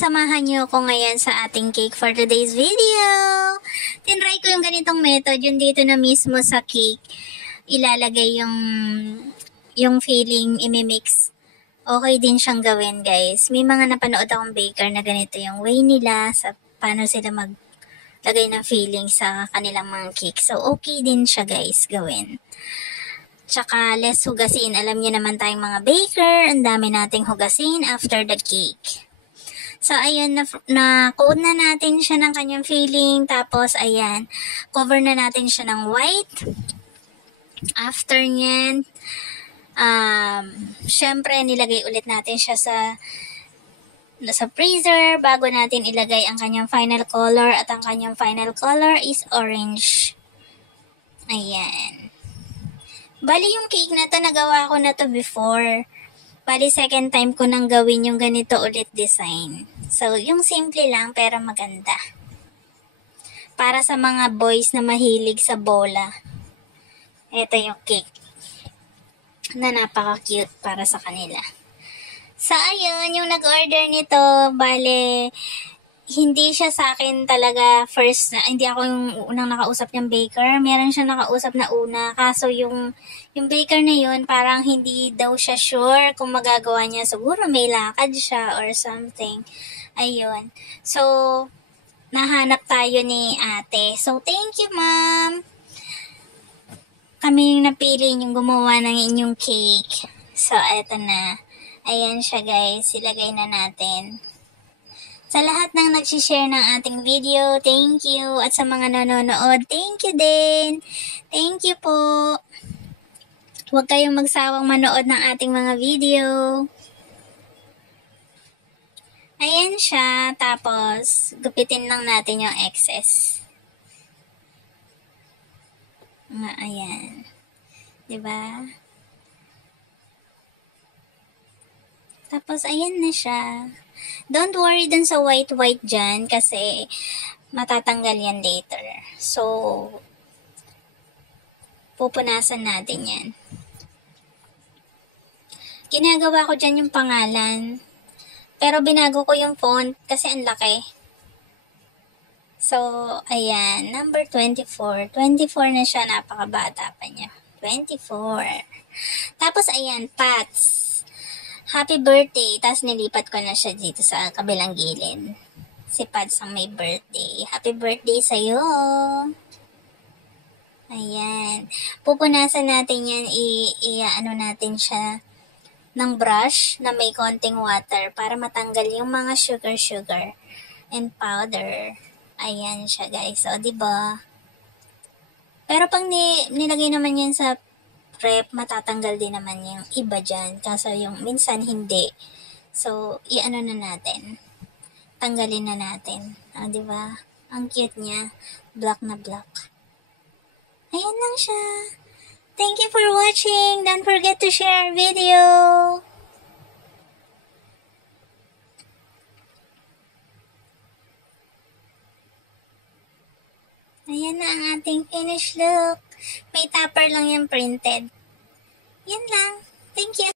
samahan niyo ako ngayon sa ating cake for today's video. Tinry ko yung ganitong method, yung dito na mismo sa cake, ilalagay yung filling, imimix. Okay din siyang gawin, guys. May mga napanood akong baker na ganito yung way nila sa paano sila maglagay ng filling sa kanilang mga cake. So, okay din siya, guys, gawin. Tsaka, less hugasin. Alam niyo naman tayong mga baker, ang dami nating hugasin after the cake. So, ayun, na-coat na natin siya ng kanyang filling. Tapos, ayan, cover na natin siya ng white. After nyan, syempre, nilagay ulit natin siya sa freezer bago natin ilagay ang kanyang final color. At ang kanyang final color is orange. Ayan. Bali, yung cake na to, nagawa ko na to before. Bali, second time ko nang gawin yung ganito ulit design. So, yung simple lang, pero maganda. Para sa mga boys na mahilig sa bola. Ito yung cake na napaka-cute para sa kanila. So, ayun, yung nag-order nito, bale, hindi siya sa akin talaga first na, hindi ako yung unang nakausap niyang baker. Meron siya nakausap na una. Kaso yung baker na yun, parang hindi daw siya sure kung magagawa niya. Siguro may lakad siya or something. Ayun. So, nahanap tayo ni ate. So, thank you, ma'am. Kami yung napili yung gumawa ng inyong cake. So, eto na. Ayan siya, guys. Ilagay na natin. Sa lahat ng nag-share ng ating video, thank you. At sa mga nanonood, thank you din. Thank you po. Huwag kayong magsawang manood ng ating mga video. Ayan siya. Tapos, gupitin lang natin yung excess. Ayan. Diba? Tapos, ayan na siya. Don't worry dun sa white dyan kasi matatanggal yan later. So, pupunasan natin yan. Ginagawa ko dyan yung pangalan. Pero binago ko yung font kasi ang laki. So, ayan. Number 24. 24 na siya. Napakabata pa niya. 24. Tapos, ayan. Pats. Happy birthday. Tapos nilipat ko na siya dito sa kabilang gilid. Si Pads ang may birthday. Happy birthday sa'yo. Ayan. Pupunasan natin yan. Ano natin siya ng brush na may konting water para matanggal yung mga sugar and powder. Ayan siya, guys. So, diba? Pero pag nilagay naman yan sa prep, matatanggal din naman yung iba dyan. Kaso yung minsan hindi. So, i-ano na natin. Tanggalin na natin. Diba? Ang cute niya. Black na black. Ayan lang siya. Thank you for watching. Don't forget to share our video. Ayan na ang ating finished look. May topper lang yung printed. Yan lang. Thank you.